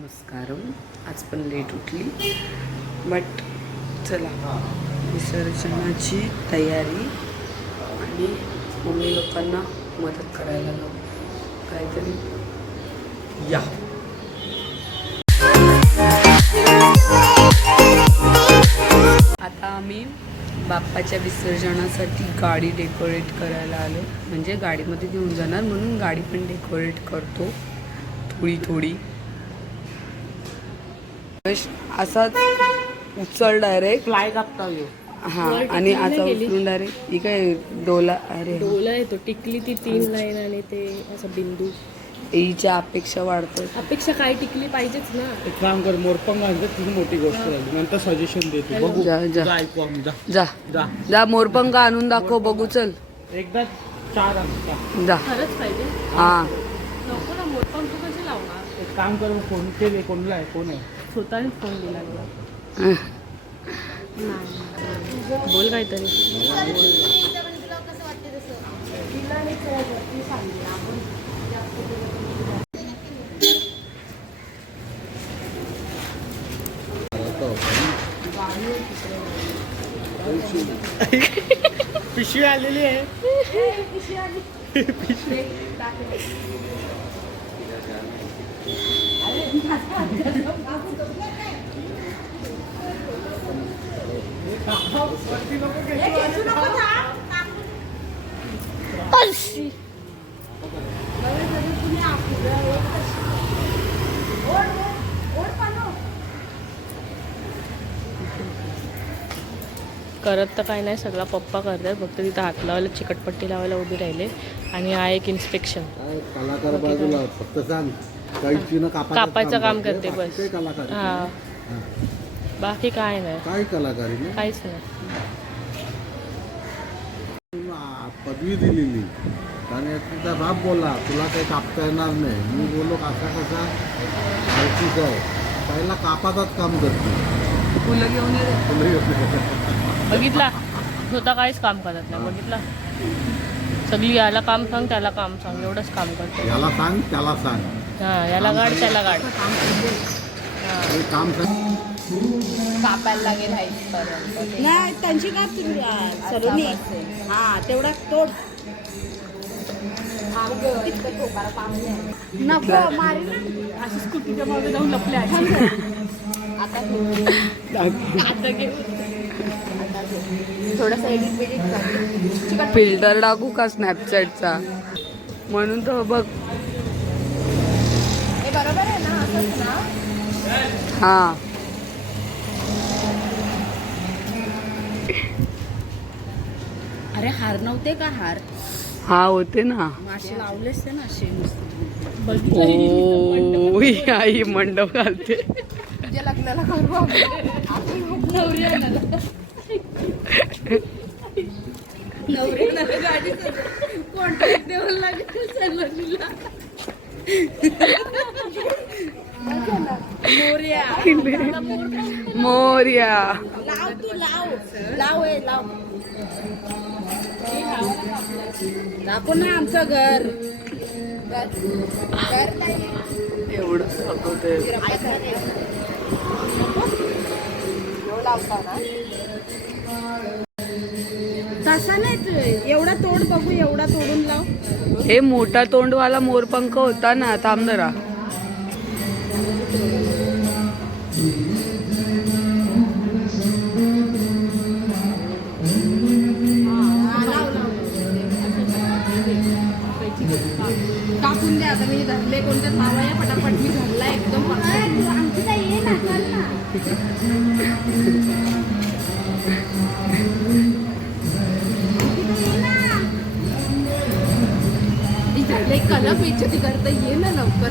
नमस्कारम. आज पण लेट उठली बट चला विसर्जनाची तयारी आणि मम्मी लोकांना मदत करायला जाऊ काहीतरी या. आता आम्ही बाप्पाच्या विसर्जनासाठी गाडी डेकोरेट करायला आलो. म्हणजे गाडीमध्ये घेऊन जाणार म्हणून गाडी पण डेकोरेट करतो थोडी. असाच उचल डायरेक्ट फ्लाय कापता येऊ. हा आणि असा उचलून डायरेक्ट ही काय डोला. अरे डोला येतो टिकली ती 3 लाईन आणि ते असं बिंदू. हिच्या अपेक्षा वाढतात. अपेक्षा काय टिकली पाहिजेच ना. एक काम कर, मोरपंग आणते, ती मोठी गोष्ट झाली. नंतर सजेशन देते. बघू जा जा ऐकू आम्ही. जा जा जा मोरपंख आणून दाखव बघू. चल एकदा 4 आणता. जा. खरंच पाहिजे. हा नको ना, मोरपंख कसे लावणार. एक काम कर, फोन केले. कोणला आहे? कोण आहे? स्वतःनेच फोन दिला मला. बोल काहीतरी. पिशवी आलेली आहे. करत तर काय नाही, सगळा पप्पा करतात. फक्त तिथं हात लावायला चिकटपट्टी लावायला उभी राहिले. आणि हा एक इन्स्पेक्शन कलाकार बाजूला फक्त सांग कापायचं काम करते बस. हा बाकी काय नाही, काय कलाकारी ना काहीच नाही. पदवी दिलेली आणि तिचा बाप बोलला तुला काही कापता येणार नाही. मी बोललो कसा खायचीच आहे. पहिला कापाचाच काम करते. फुलं घेऊन बघितला स्वतः काहीच काम करत नाही. बघितला सगळी याला काम सांग त्याला काम सांग एवढंच काम करतो. याला सांग त्याला सांग. हा याला गाड त्याला गाड. हे काम सांग. कापायला लागेल नाही त्यांची का सलोनी. हा तेवढा तोड नको मारी ना. अशी स्कूटीच्या मागे जाऊन लपले थोडासा एडिट बिडिट फिल्टर टाकू का स्नॅपचॅटचा म्हणून तो बघ. हे बरोबर आहे ना, असंच ना. हा अरे हार नव्हते का हार. हा होते ना. असे लावले असते ना असे. ओ आई मंडप घालते. तुझ्या लग्नाला करू नवऱ्याला गाडी कॉन्ट्रॅक्ट द्यावं लागेल सलोनीला. मोर्या लाव तू लाव लाव हे लाव. दाखव ना आमचं घर. एवढं दाखवते. तसा नाही, एवढा तोड बघू. एवढा तोडून लाव. हे मोठा तोंडवाला मोरपंख होता ना. थांब जरा. टाकून द्या आता. मी धरले कोणत्या धावा आहे पटापट. मी धरला एकदम. धरले कला पेचती करता ये ना लवकर.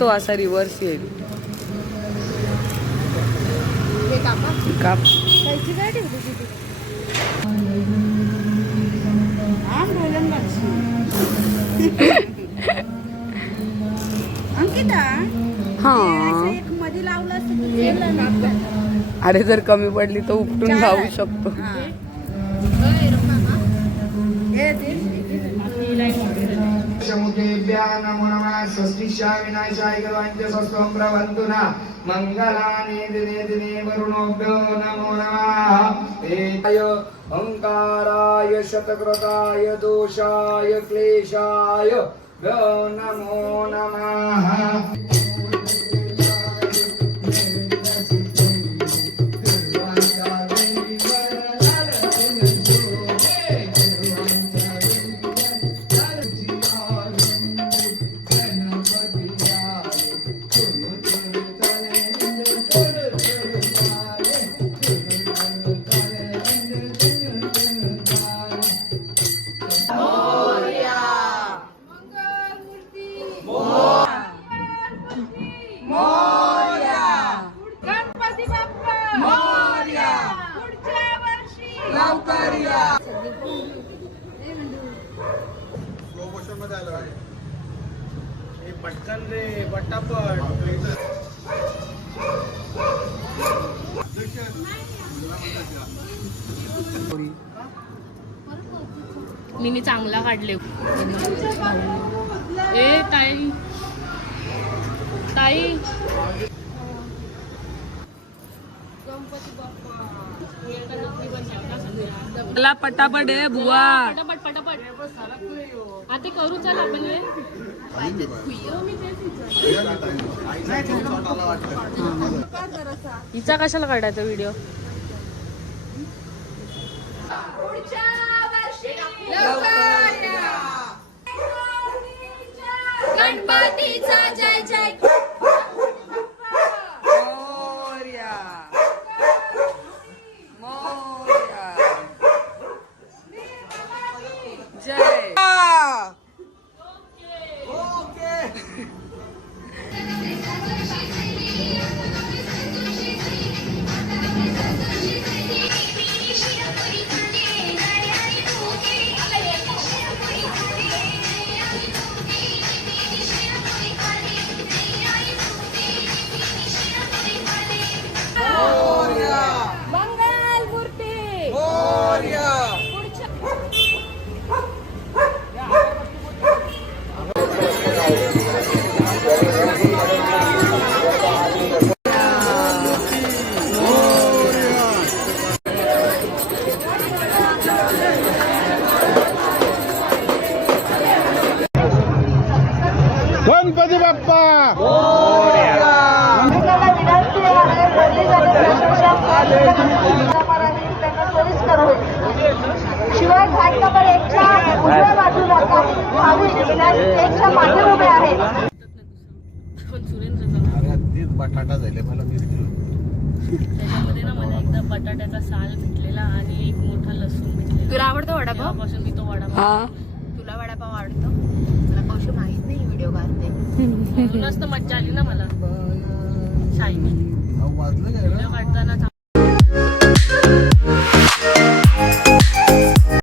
तो असा रिव्हर्स येईल. काप. कैची काय ठेवली तिथे अंकिता हा एक मध्ये लावलं असतं तर गेलं ना. अरे जर कमी पडली तर उपटून लावू शकतो. समुदेभ्यः नमो नमः स्वस्तिश्या विनाशाय गवान्त्यस्वस्तं प्रवन्तुना मङ्गलानि दिने दिने वरुणोभ्यो नमो नमः एताय ओंकाराय शतकृताय दोषाय क्लेशाय भ्यो नमो नमः गणपती बाप्पा मोरया. पुढच्या वर्षी लवकर या. पटकन रे पटापट. मी चांगला काढले. ए ताई ताई मला पटापट आहे बुवा. पटापट पटापट आता करू चल आपण हे. हिचा कशाला काढायचा व्हिडिओ. पुढच्या वर्षी लवकर या. गणपतीचा जय जय. मोरया. मोरया. जय. मंगल मूर्ती. पुढच्या गणपती बाप्पा. शिवाय घाट नंबर 1च्या उजव्या बाजूला काही भाविक विनायक 1च्या मागे उभे आहेत. अरे तीच बटाटा झाले मला दिसली. त्याच्यामध्ये ना मला एकदा बटाट्याचा साल भेटलेला आणि एक मोठा लसूण भेटलेला. तुला आवडतो वडापाव? तेव्हापासून मी तो वडापाव हा तुला वडापाव आवडतो? मला कौशी माहित नाही व्हिडिओ काढते. म्हणूनच तर मज्जा आली ना मला. शायनी 9 वाजले काय रे? व्हिडिओ काढताना